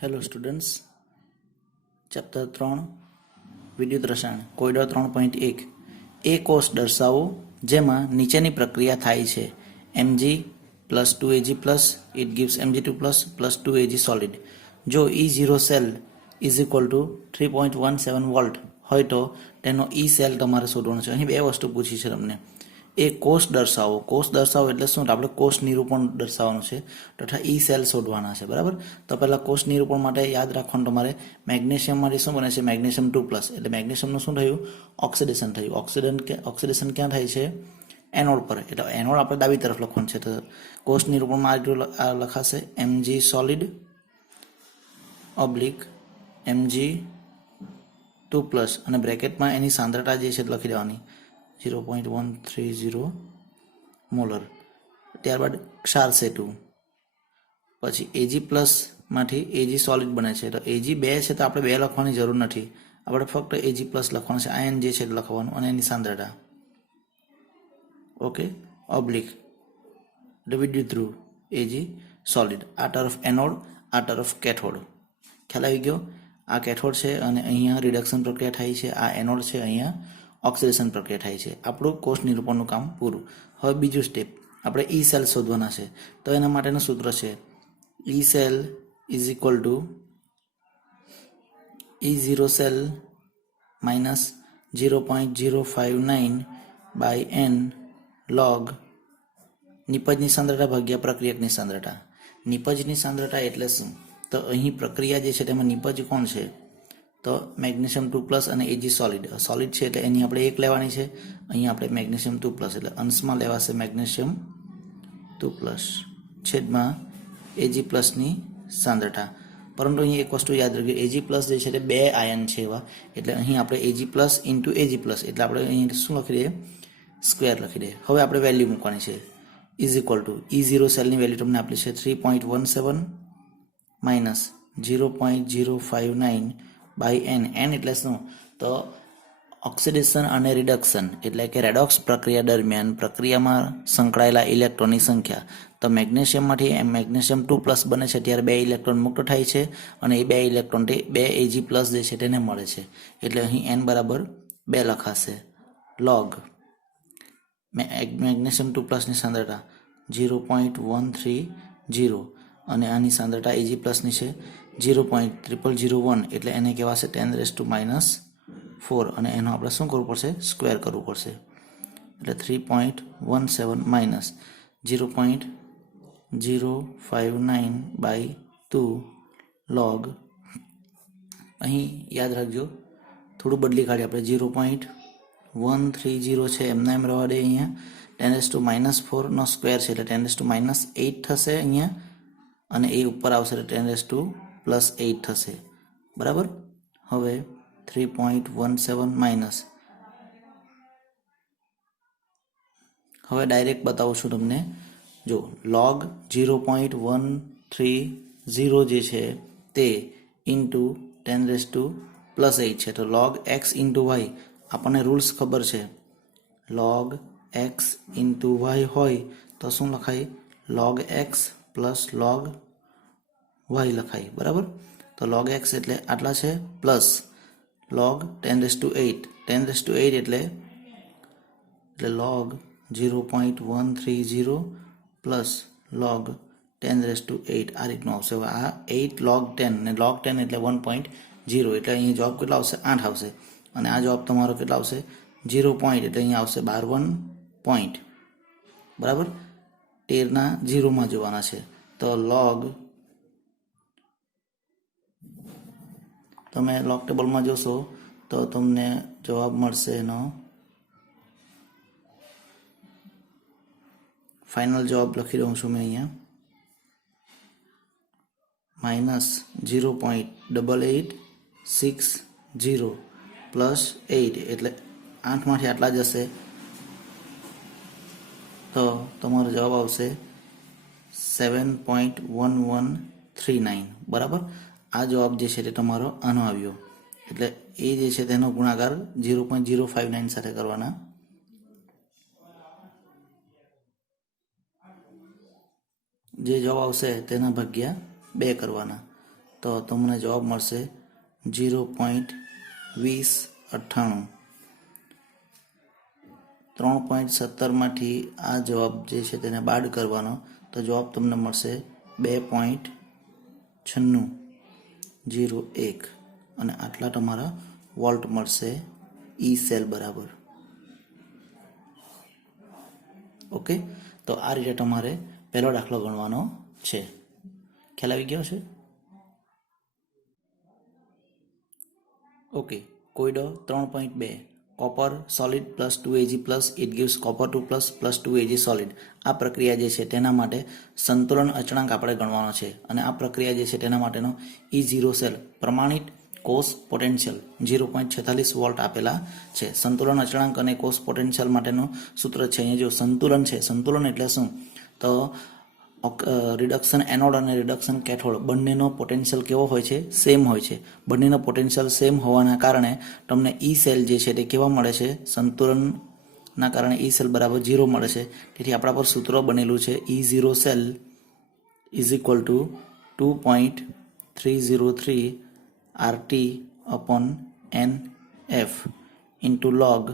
Hello students, chapter 3 વિદ્યુત રસાયણ corridor 3.1 એ કોષ દર્શાવો જેમાં નીચેની પ્રક્રિયા થાય છે. Mg plus 2Ag plus it gives Mg2 plus 2Ag solid. જો E0 cell is equal two 3.17 volt હોય તો તેનો ઈ સેલ તમારે શોધવાનો છે. અહીં બે વસ્તુ પૂછી છે તમને. એ કોષ દર્શાવો. કોષ દર્શાવો એટલે શું? આપણે કોષ નિરૂપણ દર્શાવવાનું છે તથા ઈ સેલ શોધવાના છે. બરાબર. તો પહેલા કોષ નિરૂપણ માટે યાદ રાખવાનું તમારે મેગ્નેશિયમ માટે શું બને છે? મેગ્નેશિયમ 2+. એટલે મેગ્નેશિયમનું શું થયું? ઓક્સિડેશન થયું. ઓક્સિડેશન ક્યાં થાય છે? એનોડ પર. એટલે એનોડ આપણે ડાબી તરફ લખવાનું છે. તો કોષ નિરૂપણમાં આ લખાશે Mg સોલિડ ઓબ્લિક Mg2+ અને બ્રેકેટમાં એની સાંદ્રતા જે છે લખી દેવાની 0.130 મોલર. ત્યારબાદ ક્ષાર સેતુ. પછી Ag પ્લસ માંથી Ag સોલિડ બને છે. તો Ag 2 છે તો આપણે 2 લખવાની જરૂર નથી. આપણે ફક્ત Ag પ્લસ લખવાનું છે. આયન જે છે લખવાનું અને એની સાંદ્રતા. ઓકે. ઓબ્લિક વિદ્યુત ધ્રુવ Ag સોલિડ. આ તરફ એનોડ, આ તરફ કેથોડ. ખ્યાલ આવી ગયો? આ કેથોડ છે અને અહીંયા રિડક્શન પ્રક્રિયા થાય છે. આ એનોડ છે, અહીંયા ઓક્સિડેશન પ્રક્રિયા થાય છે. આપણું કોષ નિરૂપણનું કામ પૂરું. હવે બીજું સ્ટેપ, આપણે ઈ સેલ શોધવાના છે. તો એના માટેનું સૂત્ર છે E cell is equal to E0 cell minus 0.059 by n log નિપજની સાંદ્રતા ભાગ્યા પ્રક્રિયકની સાંદ્રતા. નિપજની સાંદ્રતા એટલે શું? તો અહીં પ્રક્રિયા જે છે તેમાં નિપજ કોણ છે? તો મેગ્નેશિયમ 2+ અને Ag સોલિડ. સોલિડ છે એટલે એની આપણે 1 લેવાની છે. અહીંયા આપણે મેગ્નેશિયમ 2+, એટલે અંશમાં લેવાશે મેગ્નેશિયમ 2+ છેદમાં Ag+ ની સાંદ્રતા. પરંતુ અહીં એક વસ્તુ યાદ રાખજો, Ag+ જે છે તે 2 આયન છે એવા, એટલે અહીં આપણે Ag+ ઇન્ટુ Ag+, એટલે આપણે અહીં શું લખી દઈએ? સ્ક્વેર લખી દઈએ. હવે આપણે વેલ્યુ મૂકવાની છે. ઇઝ ઇક્વલ ટુ E0 સેલની વેલ્યુ તમને આપેલી છે 3.17 માઇનસ 0.059 બાય n. n એટલે શું? તો ઓક્સિડેશન અને રિડક્શન એટલે કે રેડોક્સ પ્રક્રિયા દરમિયાન પ્રક્રિયામાં સંકળાયેલા ઇલેક્ટ્રોનની સંખ્યા. તો મેગ્નેશિયમમાંથી મેગ્નેશિયમ 2+ બને છે ત્યારે 2 ઇલેક્ટ્રોન મુક્ત થાય છે અને એ 2 ઇલેક્ટ્રોન 2 Ag+ જે છે તેને મળે છે. એટલે અહીં n બરાબર 2 લખાશે. લોગ મેગ્નેશિયમ 2+ ની સાંદ્રતા 0.130 અને આની સાંદ્રતા Ag+ ની છે 0.0001, એટલે એને કહેવાશે 10⁻⁴ અને એનો આપણે શું કરવું પડશે? સ્ક્વેર કરવું પડશે. એટલે 3.17 માઇનસ 0.059 બાય 2 લોગ. અહીં યાદ રાખજો, થોડું બદલી કાઢીએ આપણે. 0.130 છે એમના એમ રહેવા દે. અહીંયા 10⁻⁴ નો સ્ક્વેર છે એટલે 10⁻8 થશે અહીંયા, અને એ ઉપર આવશે એટલે 10⁻8 થશે. બરાબર. હવે 3.17 માઇનસ, હવે ડાયરેક્ટ બતાવું છું તમને. જો લોગ 0.130 જે છે તે ઇન્ટુ 10⁻8 છે. તો લોગ x ઇન્ટુ વાય આપણને રૂલ્સ ખબર છે. લોગ x ઇન્ટુ વાય હોય તો શું લખાય? Log x plus log y લખાય. બરાબર. તો લોગ x એટલે આટલા છે પ્લસ લોગ 10⁻8. 10⁻8 એટલે લોગ 0.130 પ્લસ લોગ 10⁻8 આ રીતનું આવશે. હવે આ 8 log 10 ને log 10 એટલે 1.0, એટલે અહીંયા જવાબ કેટલા આવશે? 8 આવશે. અને આ જવાબ તમારો કેટલા આવશે? 0 પોઈન્ટ, એટલે અહીંયા આવશે 12 પોઈન્ટ. બરાબર. 13ના 0માં જોવાના છે. તો લોગ, તમે લોગ ટેબલમાં જોશો તો તમને જવાબ મળશે એનો ફાઇનલ જવાબ લખી દઉં છું મેં અહીંયા. માઇનસ 0.8860 પ્લસ 8 એટલે 8માંથી આટલા જશે તો તમારો જવાબ આવશે 7.1139. બરાબર. આ જવાબ જે છે તે તમારો આનો આવ્યો. એટલે એ જે છે તેનો ગુણાકાર 0.059 સાથે કરવાના. જે જવાબ આવશે તેના ભાગ્યા 2 કરવાના. તો તો તમને જવાબ મળશે 0.2098. 3.17માંથી આ જવાબ જે છે તેને બાદ કરવાનો તો જવાબ તમને મળશે 2.9601 અને આટલા તમારા વોલ્ટ મળશે ઈ સેલ બરાબર. ઓકે, તો આ રીતે તમારે પહેલો દાખલો ગણવાનો છે. ખ્યાલ આવી ગયો છે? ઓકે, કોયડો 3.2 copper solid plus 2Ag plus it gives copper 2 plus 2Ag solid. આ પ્રક્રિયા જે છે તેના માટે સંતુલન અચળાંક આપણે ગણવાનો છે અને આ પ્રક્રિયા જે છે તેના માટેનો E0 સેલ પ્રમાણિત કોષ પોટેન્શિયલ 0.46 વોલ્ટ આપેલા છે. સંતુલન અચળાંક અને કોષ પોટેન્શિયલ માટેનું સૂત્ર છે અહીંયા જો સંતુલન છે. સંતુલન એટલે શું? તો રિડક્શન એનોડ અને રિડક્શન કેથોડ બંનેનો પોટેન્શિયલ કેવો હોય છે? સેમ હોય છે. બંનેનો પોટેન્શિયલ સેમ હોવાના કારણે તમને ઈ સેલ જે છે તે કેવા મળે છે? સંતુલનના કારણે ઈ સેલ બરાબર 0 મળે છે. તેથી આપણા પર સૂત્ર બનેલું છે E0 cell is equal to 2.303 RT upon NF into log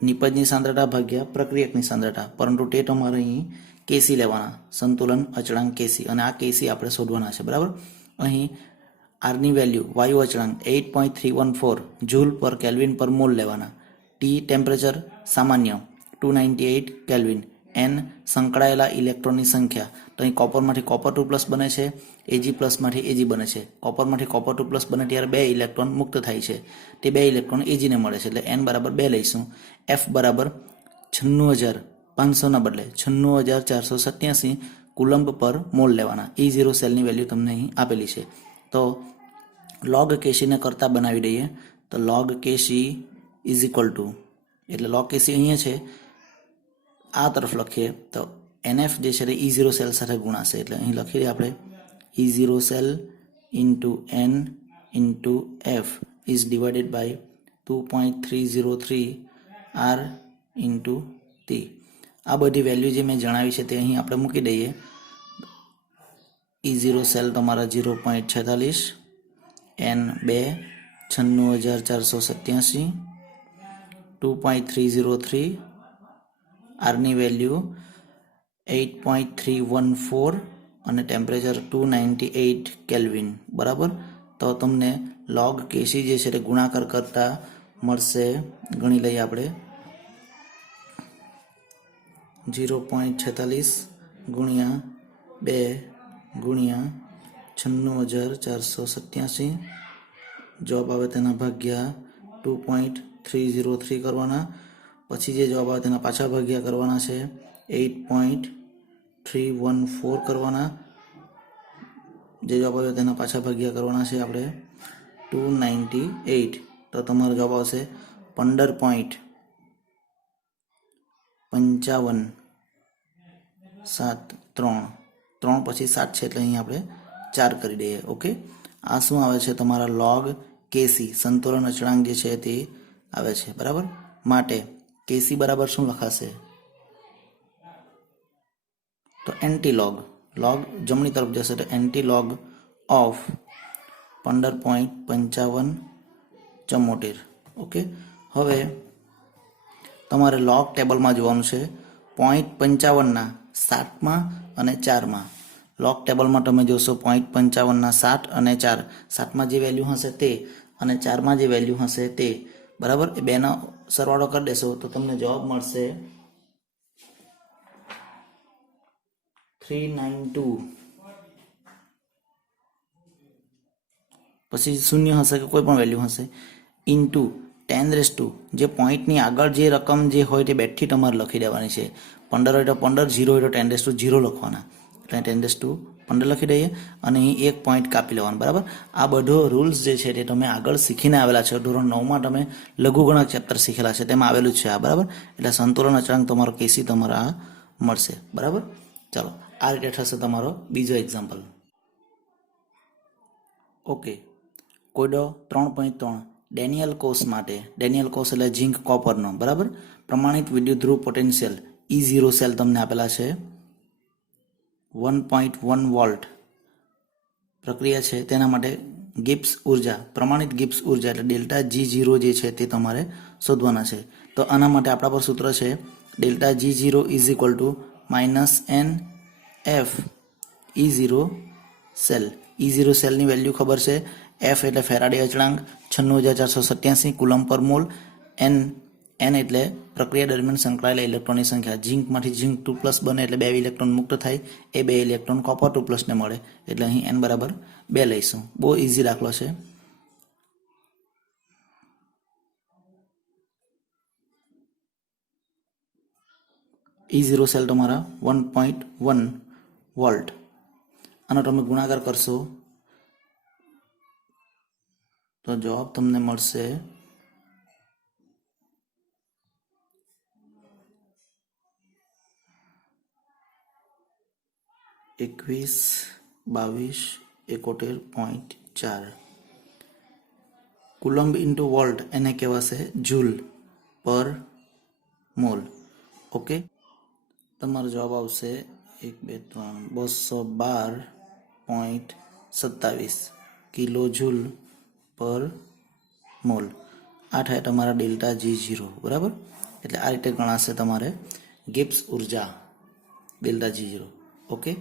નિપજની સાંદ્રતા ભાગ્યા પ્રક્રિયકની સાંદ્રતા. પરંતુ તે તમારે અહીં કેસી લેવાના, સંતુલન અચળાંક કેસી, અને આ કેસી આપણે શોધવાના છે. બરાબર, અહીં આરની વેલ્યુ વાયુ અચળાંક 8.314 જૂલ પર કેલ્વિન પર મોલ લેવાના. ટી ટેમ્પરેચર સામાન્ય 298 કેલ્વિન. એન સંકળાયેલા ઇલેક્ટ્રોનની સંખ્યા, તો અહીં કોપરમાંથી કોપર 2+ બને છે, એજી પ્લસમાંથી એજી બને છે. કોપરમાંથી કોપર 2+ બને ત્યારે 2 ઇલેક્ટ્રોન મુક્ત થાય છે, તે 2 ઇલેક્ટ્રોન એજીને મળે છે, એટલે એન બરાબર 2 લઈશું. એફ બરાબર 96,500ના બદલે 96,487 કુલંબ પર મોલ લેવાના. E0 સેલની વેલ્યુ તમને અહીં આપેલી છે. તો લોગ કેસીને કરતા બનાવી દઈએ. તો log KC is equal two, એટલે લોગ કેસી અહીંયા છે, આ તરફ લખીએ તો NF જે છે તે E0 સેલ સાથે ગુણાશે. એટલે અહીં લખી દઈએ આપણે E0 cell into N into F is divided by 2.303 R into T. આ બધી વેલ્યુ જે મેં જણાવી છે તે અહીં આપણે મૂકી દઈએ. E0 સેલ તમારા 0.46, N 2 96,487, 2.303, આરની વેલ્યુ 8.314 અને ટેમ્પરેચર 298 કેલ્વિન. બરાબર, તો તમને લોગ કેસી જે છે તે ગુણાકાર કરતા મળશે. ગણી લઈએ આપણે 0.46 ગુણ્યા 2 ગુણ્યા 96,487, જવાબ આવે તેના ભાગ્યા 2.303 કરવાના. પછી જે જવાબ આવે તેના પાછા ભાગ્યા કરવાના છે 8.314 કરવાના. જે જવાબ આવે તેના પાછા ભાગ્યા કરવાના છે આપણે 298. તો તમારો જવાબ આવશે 15.5573. 3 પછી 7 છે એટલે અહીં આપણે 4 કરી દઈએ. ઓકે, આ શું આવે છે? તમારા લોગ કેસી સંતુલન અચળાંક જે છે તે આવે છે. બરાબર, માટે કેસી બરાબર શું લખાશે? તો એન્ટી લોગ, લોગ જમણી તરફ જશે તો એન્ટી લોગ ઓફ 15.5574. ઓકે, હવે તમારે લોગ ટેબલમાં જોવાનું છે 0.55ના 7માં અને 4માં. લોગ ટેબલમાં તમે જોશો 0.55ના 7 અને 4. 7માં જે વેલ્યુ હશે તે અને 4માં જે વેલ્યુ હશે તે. બરાબર, એ બેનો સરવાળો કરી દેશો તો તમને જવાબ મળશે 392. પછી શૂન્ય હશે કે કોઈ પણ વેલ્યુ હશે ઇન્ટુ 10⁻², જે પોઈન્ટની આગળ જે રકમ જે હોય તે બેઠી તમારે લખી દેવાની છે. 15 હોય તો 15, 0 હોય તો 10⁻0 લખવાના. એટલે 10⁻15 લખી દઈએ અને અહીં 1 પોઈન્ટ કાપી લેવાનું. બરાબર, આ બધો રૂલ્સ જે છે તે તમે આગળ શીખીને આવેલા છો. ધોરણ 9માં તમે લઘુગણક ચેપ્ટર શીખેલા છે, તેમાં આવેલું છે આ. બરાબર, એટલે સંતુલન અચળાંક તમારો કેસી તમારા આ મળશે. બરાબર, ચાલો આ રીતે થશે તમારો બીજો એક્ઝામ્પલ. ઓકે, કોયડો 3.3 ડેનિયલ કોષ માટે. ડેનિયલ કોષ એટલે ઝીંક કોપરનો. બરાબર, પ્રમાણિત વિદ્યુત ધ્રુવ પોટેન્શિયલ E0 સેલ તમને આપેલા છે 1.1 વોલ્ટ પ્રક્રિયા છે તેના માટે ગિબ્સ ઉર્જા, પ્રમાણિત ગિબ્સ ઉર્જા એટલે ડેલ્ટા G0 જે છે તે તમારે શોધવાના છે. તો આના માટે આપણા પર સૂત્ર છે delta G0 is equal two -NF E0 cell. E0 સેલની વેલ્યુ ખબર છે, F એટલે ફેરાડે અચળાંક 96,487 કુલમ પર મોલ, N એટલે પ્રક્રિયા દરમિયાન સંકળાયેલા ઇલેક્ટ્રોનની સંખ્યા. ઝીંકમાંથી ઝીંક 2+ બને એટલે 2 ઇલેક્ટ્રોન મુક્ત થાય, એ 2 ઇલેક્ટ્રોન કોપર 2+ ને મળે, એટલે અહીં N બરાબર 2 લઈશું. બહુ ઇઝી દાખલો છે. E0 સેલ તમારા 1.1 વોલ્ટ. આનો તમે ગુણાકાર કરશો તો જવાબ તમને મળશે 21, 22, 71.4. કુલમ્બ ઇન્ટુ વોલ્ટ એને કહેવાશે જૂલ પર મોલ. ઓકે, તમારો જવાબ આવશે 212.27 કિલો જૂલ પર મોલ. આ થાય તમારા ડેલ્ટા G0. બરાબર, એટલે આ રીતે ગણાશે તમારે ગિબ્સ ઉર્જા ડેલ્ટા G0. ઓકે.